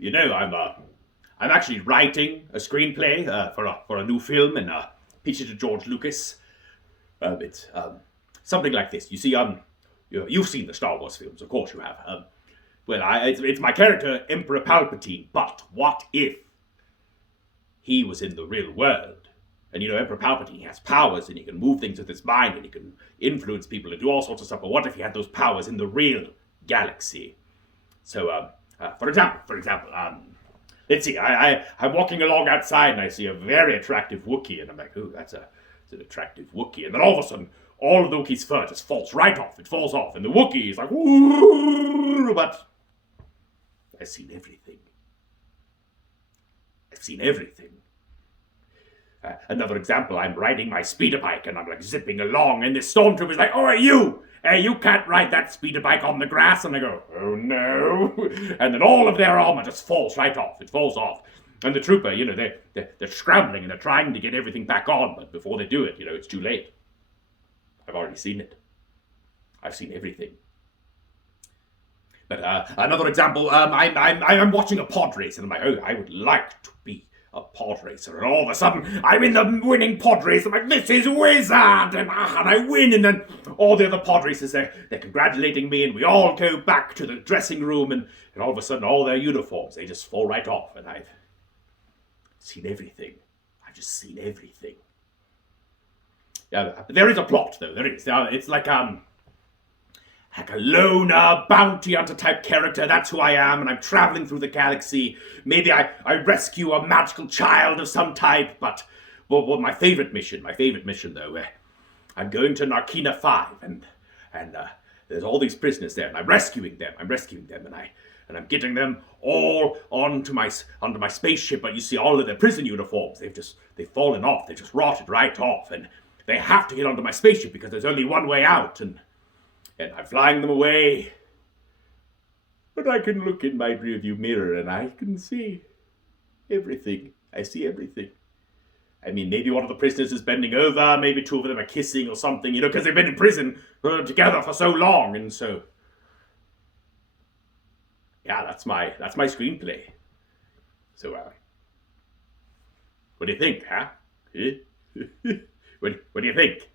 I'm actually writing a screenplay for a new film and pitch it to George Lucas. It's something like this. You see, you've seen the Star Wars films, of course you have. It's my character Emperor Palpatine. But what if he was in the real world? And Emperor Palpatine has powers, and he can move things with his mind, and he can influence people and do all sorts of stuff. But what if he had those powers in the real galaxy? So, for example, let's see. I'm walking along outside, and I see a very attractive Wookiee, and I'm like, "Ooh, that's an attractive Wookiee." And then all of a sudden, all of the Wookiee's fur just falls right off. It falls off, and the Wookiee is like, "Ooh!" But I've seen everything. I've seen everything. Another example, I'm riding my speeder bike and I'm like zipping along, and this stormtrooper's like, "Oh, you can't ride that speeder bike on the grass." And I go, "Oh no." And then all of their armor just falls right off. It falls off. And the trooper, they're scrambling and they're trying to get everything back on, but before they do it, it's too late. I've already seen it. I've seen everything. But another example, I'm watching a pod race, and I'm like, "Oh, I would like to be a pod racer." And all of a sudden, I'm in the winning pod race. I'm like, "This is wizard!" And I win. And then all the other pod racers, they're congratulating me, and we all go back to the dressing room, and all of a sudden, all their uniforms, they just fall right off. And I've seen everything. I've just seen everything. Yeah, there is a plot, though. There is. It's like a loner, bounty hunter type character. That's who I am, and I'm traveling through the galaxy. Maybe I rescue a magical child of some type, but my favorite mission, though, I'm going to Narkina 5, and there's all these prisoners there, and I'm rescuing them, and I'm getting them all onto my spaceship. But you see, all of their prison uniforms, they've fallen off, they've just rotted right off, and they have to get onto my spaceship because there's only one way out, and I'm flying them away. But I can look in my rearview mirror and I can see everything. I see everything. I mean, maybe one of the prisoners is bending over, maybe two of them are kissing or something, because they've been in prison together for so long, and so... Yeah, that's my screenplay. So, what do you think, huh? What do you think?